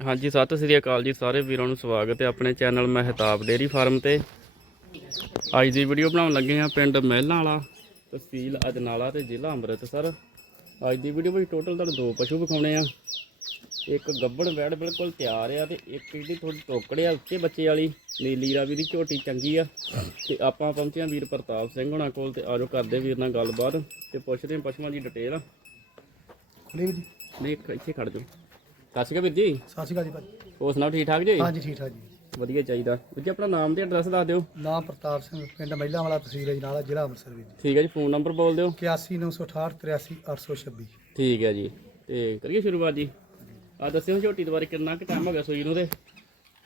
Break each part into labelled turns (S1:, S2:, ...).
S1: ਹਾਂਜੀ ਸਤਿ ਸ੍ਰੀ ਅਕਾਲ ਜੀ ਸਾਰੇ ਵੀਰਾਂ ਨੂੰ ਸਵਾਗਤ ਹੈ ਆਪਣੇ ਚੈਨਲ ਮਹਿਤਾਬ ਡੇਰੀ ਫਾਰਮ ਤੇ। ਅੱਜ ਦੀ ਵੀਡੀਓ ਬਣਾਉਣ ਲੱਗੇ ਆ ਪਿੰਡ ਮਹਿਲਾਂ ਵਾਲਾ ਤਹਿਸੀਲ ਅਜਨਾਲਾ ਤੇ ਜ਼ਿਲ੍ਹਾ ਅੰਮ੍ਰਿਤਸਰ। ਅੱਜ ਦੀ ਵੀਡੀਓ ਵਿੱਚ ਟੋਟਲ ਤੁਹਾਨੂੰ ਦੋ ਪਸ਼ੂ ਵਿਖਾਉਣੇ ਆ। ਇੱਕ ਗੱਬੜ ਵੈੜ ਬਿਲਕੁਲ ਤਿਆਰ ਆ ਤੇ ਇੱਕ ਇਹਦੀ ਥੋੜੀ ਟੋਕੜੇ ਆ ਉੱਚੇ ਬੱਚੇ ਵਾਲੀ ਨੀਲੀ ਰਾਵੀ ਦੀ ਝੋਟੀ ਚੰਗੀ ਆ। ਤੇ ਆਪਾਂ ਪਹੁੰਚੇ ਆ ਵੀਰ ਪ੍ਰਤਾਪ ਸਿੰਘ ਹੋਣਾ ਕੋਲ ਤੇ ਆਜੋ ਕਰਦੇ ਵੀਰ ਨਾਲ ਗੱਲਬਾਤ ਤੇ ਪੁੱਛਦੇ ਆ ਪਸ਼ੂਆਂ ਦੀ ਡਿਟੇਲ ਨਹੀਂ ਇੱਥੇ ਖੜ ਜਾਓ। ਸਤਿ ਸ਼੍ਰੀ ਅਕਾਲ ਵੀਰ ਜੀ।
S2: ਸਤਿ ਸ਼੍ਰੀ ਅਕਾਲ ਜੀ ਭਾਜੀ।
S1: ਹੋਰ ਸੁਣਾਓ ਠੀਕ ਠਾਕ ਜੀ?
S2: ਹਾਂਜੀ ਠੀਕ ਠਾਕ ਜੀ।
S1: ਵਧੀਆ ਚਾਹੀਦਾ। ਵੀਰ ਜੀ ਆਪਣਾ ਨਾਮ ਤੇ ਐਡਰੈਸ ਦੱਸ ਦਿਓ।
S2: ਨਾਮ ਪ੍ਰਤਾਪ ਸਿੰਘ ਪਿੰਡ ਮਹਿਲਾ ਵਾਲਾ ਤਹਿਸੀਲ ਅਜਨਾਲਾ ਜ਼ਿਲ੍ਹਾ ਅੰਮ੍ਰਿਤਸਰ ਵੀਰ
S1: ਠੀਕ ਹੈ ਜੀ ਫੋਨ ਨੰਬਰ ਬੋਲ ਦਿਓ।
S2: ਜੀ 8198 83826
S1: ਠੀਕ ਹੈ ਜੀ। ਤੇ ਕਰੀਏ ਸ਼ੁਰੂਆਤ ਜੀ। ਆ ਦੱਸਿਓ ਝੋਟੀ ਦੇ ਬਾਰੇ ਕਿੰਨਾ ਕੁ ਟਾਈਮ ਹੋ ਗਿਆ ਸੂਈ ਨੂੰ ਤੇ?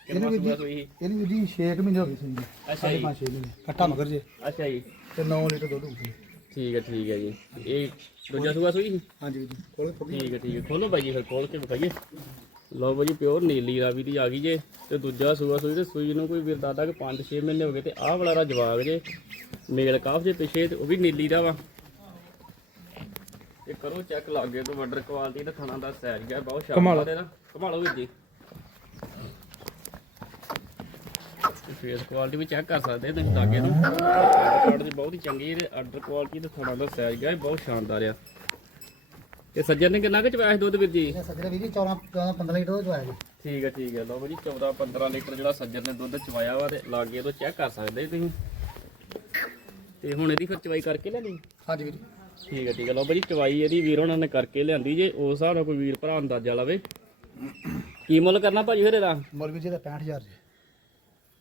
S1: ਕਿੰਨਾ
S2: ਇਹਨੂੰ
S1: ਸੂਆ
S2: ਵੀ
S1: ਸੂਈ?
S2: ਇਹਨੂੰ ਜੀ 6 ਮਹੀਨੇ ਹੋ ਗਏ ਸੀ ਜੀ
S1: ਅੱਛਾ ਜੀ।
S2: 5 6 ਮਹੀਨੇ। ਕੱਟਾ ਮਗਰ ਜੇ।
S1: ਅੱਛਾ ਜੀ।
S2: ਤੇ 9 ਲੀਟਰ ਦੁੱਧ ਹੁੰਦੀ
S1: ਠੀਕ ਹੈ ਠੀਕ ਹੈ ਜੀ। ਇਹ ਦੂਜਾ ਸੂਆ ਸੂਈ? ਸੀ?
S2: ਹਾਂਜੀ। ਵੀਰ ਜੀ ਕੋਲੇ
S1: ਠੀਕ ਹੈ ਠੀਕ ਹੈ। ਖੋਲੋ ਬਾਈ ਜੀ ਫਿਰ ਖੋਲ ਕੇ ਵਿਖਾਈਏ। ਲਓ ਬਾਈ ਜੀ ਪਿਓਰ ਨੀਲੀ ਰਾਵੀ ਦੀ ਆ ਗਈ ਜੇ। ਤੇ ਦੂਜਾ ਸੂਆ ਸੂਈ ਤੇ ਸੂਈ ਨੂੰ ਕੋਈ ਵੀਰ ਦਾਦਾ ਕਿ 5-6 ਮਹੀਨੇ ਹੋ ਗਏ ਤੇ ਆਹ ਵਾਲਾ ਰਾ ਜਵਾਗ ਜੇ। ਮੇਲ ਕਾਫ ਜੇ ਪਿਛੇ ਤੇ ਉਹ ਵੀ ਨੀਲੀ ਦਾ ਵਾ। ਇਹ ਕਰੋ ਚੈੱਕ ਲਾਗੇ ਤੋਂ ਵਾਟਰ ਕੁਆਲਿਟੀ ਦਾ ਥਣਾ ਦਾ ਸਾਈਜ਼ ਹੈ ਬਹੁਤ ਸ਼ਾਨਦਾਰ ਹੈ ਨਾ ਕਮਾਲੋ ਵੀਰ ਜੀ। ਫੇਸ ਕੁਆਲਿਟੀ ਵੀ ਚੈੱਕ ਕਰ ਸਕਦੇ ਹੋ ਤੁਸੀਂ ਲਾਗੇ ਤੋਂ ਕਾਰਡ ਦੀ ਬਹੁਤ ਹੀ ਚੰਗੀ ਹੈ ਤੇ ਆਰਡਰ ਕੁਆਲਿਟੀ ਦਾ ਥਣਾ ਦਾ ਸਾਈਜ਼ ਹੈ ਬਹੁਤ ਸ਼ਾਨਦਾਰ ਆ। ਤੇ ਸੱਜਣ ਨੇ ਕਿੰਨਾ ਕੁ ਚਵਾਇਆ ਦੁੱਧ ਵੀਰ ਜੀ?
S2: ਇਹ ਸੱਜਰੇ ਵੀਰ ਜੀ 14 14 15 ਲੀਟਰ ਦੁੱਧ ਆਇਆ ਜੀ
S1: ਠੀਕ ਹੈ ਠੀਕ ਹੈ ਲਓ ਜੀ 14 15 ਲੀਟਰ ਜਿਹੜਾ ਸੱਜਣ ਨੇ ਦੁੱਧ ਚਵਾਇਆ ਵਾ ਤੇ ਲਾਗੇ ਤੋਂ ਚੈੱਕ ਕਰ ਸਕਦੇ ਤੁਸੀਂ। ਤੇ ਹੁਣ ਇਹਦੀ ਫਿਰ ਚਵਾਈ ਕਰਕੇ ਲੈਣੀ?
S2: ਹਾਂਜੀ ਵੀਰ ਜੀ।
S1: ਠੀਕ ਹੈ ਠੀਕ ਹੈ ਲਓ ਜੀ ਚਵਾਈ ਇਹਦੀ ਵੀਰ ਉਹਨਾਂ ਨੇ ਕਰਕੇ ਲਿਆਂਦੀ ਜੇ ਉਸ ਹਿਸਾਬ ਨਾਲ ਕੋਈ ਵੀਰ ਭਰਾ ਅੰਦਾਜ਼ਾ ਲਾਵੇ। ਕੀ ਮੁੱਲ ਕਰਨਾ ਭਾਜੀ ਫਿਰ ਇਹਦਾ?
S2: ਮੁੱਲ ਵੀਰ ਜੀ ਦਾ 65000 ਜੀ।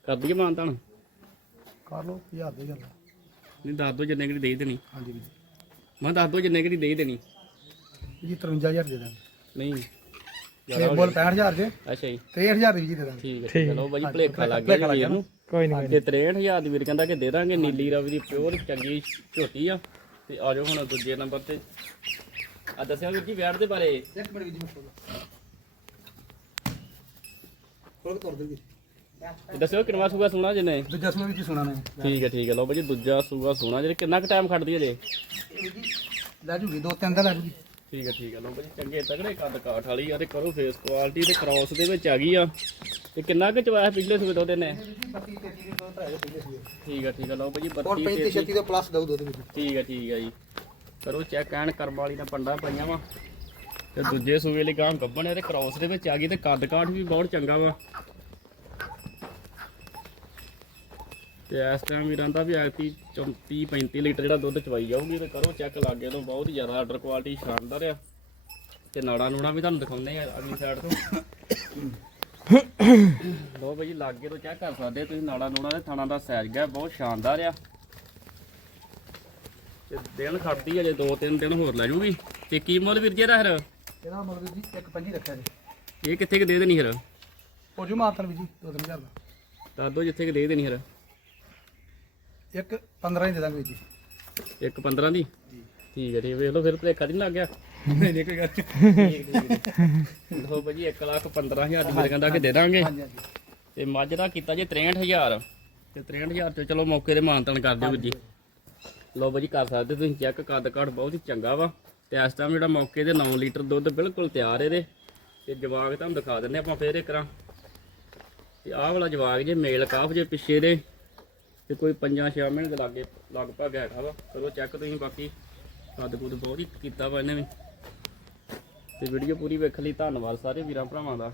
S1: ਕਰ ਦਈਏ ਮਾਨਤਾਨ
S2: ਕਰ ਲਓ 1000 ਦੇ ਗੱਲ
S1: ਨਹੀਂ ਦੱਸ ਦੋ ਜਿੰਨੇ ਕਿ ਦੇ ਦੇਣੀ।
S2: ਹਾਂਜੀ ਵੀਰ ਜੀ।
S1: ਮੈਂ ਦੱਸ ਦੋ ਜਿੰਨੇ ਕਿ ਦੇ ਦੇਣੀ।
S2: ਵੀਰ ਜੀ 53000 ਦੇ ਦਾਂਗੇ।
S1: ਨਹੀਂ।
S2: ਤੇ ਮੁੱਲ 65000 ਦੇ।
S1: ਅੱਛਾ ਜੀ।
S2: 63000 ਦੀ ਜੀ ਦੇ ਦਾਂਗੇ।
S1: ਠੀਕ ਹੈ ਲਓ ਬਾਈ ਭਲੇਖਾ ਲੱਗ ਗਿਆ ਜੀ ਵੀਰ ਨੂੰ।
S2: ਕੋਈ ਨਹੀਂ
S1: ਤੇ 63000 ਦੀ ਵੀਰ ਕਹਿੰਦਾ ਕਿ ਦੇ ਦਾਂਗੇ ਨੀਲੀ ਰਵੀ ਦੀ ਪਿਓਰ ਚੰਗੀ ਝੋਟੀ ਆ। ਤੇ ਆ ਜਾਓ ਹੁਣ ਦੂਜੇ ਨੰਬਰ ਤੇ। ਆ ਦੱਸਿਆ ਵੀਰ ਜੀ ਵਿਆਹ ਦੇ ਬਾਰੇ।
S2: ਇੱਕ ਮਿੰਟ ਵੀਰ ਜੀ ਮੈਂ। ਖੋਲ ਕੇ ਕਰ ਦੇ ਵੀਰ
S1: ਦੱਸਿਓ ਕਿੰਨਾ ਸੂਗਾ ਸੋਣਾ ਜਿਹਨੇ?
S2: ਦੂਜਾ ਸਮੇਂ ਵਿੱਚ ਹੀ ਸੁਣਾ ਨੇ।
S1: ਠੀਕ ਹੈ ਠੀਕ ਹੈ। ਲਓ ਬਾਈ ਜੀ ਦੂਜਾ ਸੂਗਾ ਸੋਣਾ ਜਿਹੜੇ ਕਿੰਨਾ ਕੁ ਟਾਈਮ ਖੜਦੀ ਹੈ ਜੇ?
S2: ਲੈ ਜੂਗੀ ਦੋ ਤਿੰਨ ਦਿਨ ਲੈ ਜੂਗੀ।
S1: ਠੀਕ ਹੈ ਠੀਕ ਹੈ। ਲਓ ਬਾਈ ਜੀ ਚੰਗੇ ਤਗੜੇ ਕੱਦ ਕਾਠ ਵਾਲੀ ਆ ਤੇ ਕਰੋ ਫੇਸ ਕੁਆਲਿਟੀ ਤੇ ਕ੍ਰਾਸ ਦੇ ਵਿੱਚ ਆ ਗਈ ਆ। ਤੇ ਕਿੰਨਾ ਕੁ ਚਵਾਇਆ ਪਿਛਲੇ ਸੂਏ ਦੋ ਦਿਨ ਨੇ
S2: 32 33 ਦੇ ਦੋ ਭਰਾਏ ਸੀਗੇ
S1: ਠੀਕ ਹੈ ਠੀਕ ਹੈ। ਲਓ ਬਾਈ ਜੀ
S2: ਹੋਰ
S1: 32
S2: 35
S1: 33
S2: 36 ਦਾ ਪਲੱਸ ਦਊ ਦੁੱਧ ਵਿੱਚ।
S1: ਠੀਕ ਹੈ ਠੀਕ ਹੈ ਜੀ। ਕਰੋ ਚੈੱਕ ਐਨ ਕਰਮ ਵਾਲੀ ਨੇ ਪੰਡਾ ਪਾਈਆਂ ਵਾ। ਤੇ ਦੂਜੇ ਸੂਏ ਲਈ ਗਾਂ ਗੱਬਣ ਹੈ ਤੇ ਕ੍ਰਾਸ ਦੇ ਵਿੱਚ ਆ ਗਈ ਤੇ ਕੱਦ ਕਾਠ ਵੀ ਬਹੁਤ ਚੰਗਾ ਵਾ। ਤੇ ਇਸ ਟਾਈਮ ਵੀ ਰਹਿੰਦਾ ਵੀ ਐਤੀ 34 35 ਲੀਟਰ ਜਿਹੜਾ ਦੁੱਧ ਚਵਾਈ ਜਾਊਗੀ ਤੇ ਕਰੋ ਚੈੱਕ ਲਾਗੇ ਤੋਂ ਬਹੁਤ ਹੀ ਜ਼ਿਆਦਾ ਆਰਡਰ ਕੁਆਲਿਟੀ ਸ਼ਾਨਦਾਰ ਆ। ਤੇ ਨਾੜਾ ਨੂੜਾ ਵੀ ਤੁਹਾਨੂੰ ਦਿਖਾਉਂਦੇ ਆ ਅਗਲੀ ਸਾਈਡ ਤੋਂ। ਲੋ ਭਾਈ ਲਾਗੇ ਤੋਂ ਚੈੱਕ ਕਰ ਸਕਦੇ ਤੁਸੀਂ ਨਾੜਾ ਨੂੜਾ ਦੇ ਥਾਣਾ ਦਾ ਸਾਈਜ਼ ਹੈ ਬਹੁਤ ਸ਼ਾਨਦਾਰ ਆ। ਤੇ ਦਿਨ ਖੜਦੀ ਅਜੇ ਦੋ ਤਿੰਨ ਦਿਨ ਹੋਰ ਲੈ ਜੂਗੀ। ਤੇ ਕੀ ਮੁੱਲ ਵੀਰ ਜੀ ਦਾ ਫਿਰ?
S2: ਇਹਦਾ ਮੁੱਲ ਵੀਰ ਜੀ ਇੱਕ ਪੰਜੀ ਰੱਖਿਆ ਜੀ।
S1: ਇਹ ਕਿੱਥੇ ਕਿ ਦੇ ਦੇਣੀ ਫਿਰ?
S2: ਹੋ ਜੂ ਮਾਤਰ ਵੀਰ ਜੀ ਦੋ ਤਿੰਨ ਹਜ਼ਾਰ ਦਾ।
S1: ਦੱਸ ਦੋ ਜਿੱਥੇ ਕਿ ਦੇ ਦੇਣੀ ਫਿਰ।
S2: ਇੱਕ 15 ਹੀ ਦੇ ਦਾਂਗੇ ਜੀ।
S1: ਇੱਕ 15 ਦੀ? ਠੀਕ ਹੈ ਠੀਕ ਹੈ, ਵੇਖ ਲਓ ਫਿਰ ਭਲੇਖਾ ਨਹੀਂ ਲੱਗ ਗਿਆ।
S2: ਨਹੀਂ ਨਹੀਂ ਕੋਈ ਗੱਲ ਨਹੀਂ।
S1: ਲੋ ਭਾਜੀ 1 ਲੱਖ 15000 ਦੀ ਮੇਰੇ ਕਹਿੰਦਾ ਕਿ ਦੇ ਦਾਂਗੇ।
S2: ਹਾਂਜੀ ਹਾਂਜੀ।
S1: ਤੇ ਮੱਝ ਦਾ ਕੀਤਾ ਜੇ 63000 ਤੇ 63000 ਤੇ ਚਲੋ ਮੌਕੇ ਤੇ ਮਾਨਤਨ ਕਰ ਦਿਓ ਵੀਰ ਜੀ। ਲਓ ਭਾਜੀ ਕਰ ਸਕਦੇ ਤੁਸੀਂ ਚੈੱਕ ਕੱਦ ਕਾਠ ਬਹੁਤ ਹੀ ਚੰਗਾ ਵਾ। ਤੇ ਇਸ ਟਾਈਮ ਜਿਹੜਾ ਮੌਕੇ ਤੇ 9 ਲੀਟਰ ਦੁੱਧ ਬਿਲਕੁਲ ਤਿਆਰ ਇਹਦੇ। ਤੇ ਜਵਾਗ ਤੁਹਾਨੂੰ ਦਿਖਾ ਦਿੰਦੇ ਆਪਾਂ ਫੇਰ ਇੱਕ ਰਾਂ ਤੇ ਆਹ ਵਾਲਾ ਜਵਾਗ ਜੇ ਮੇਲ ਕਾਫ ਜੇ ਪਿੱਛੇ ਦੇ। ਤੇ ਕੋਈ 5-6 ਮਿੰਟ ਦੇ ਲਾਗੇ ਲਗਭਗ ਹੈਗਾ ਵਾ। ਕਰੋ ਚੈੱਕ ਤੁਸੀਂ ਬਾਕੀ ਕੱਦ ਕੁੱਦ ਬਹੁਤ ਹੀ ਕੀਤਾ ਵਾ ਇਹਨੇ ਵੀ। ਤੇ ਵੀਡੀਓ ਪੂਰੀ ਵੇਖਣ ਲਈ ਧੰਨਵਾਦ ਸਾਰੇ ਵੀਰਾਂ ਭਰਾਵਾਂ ਦਾ।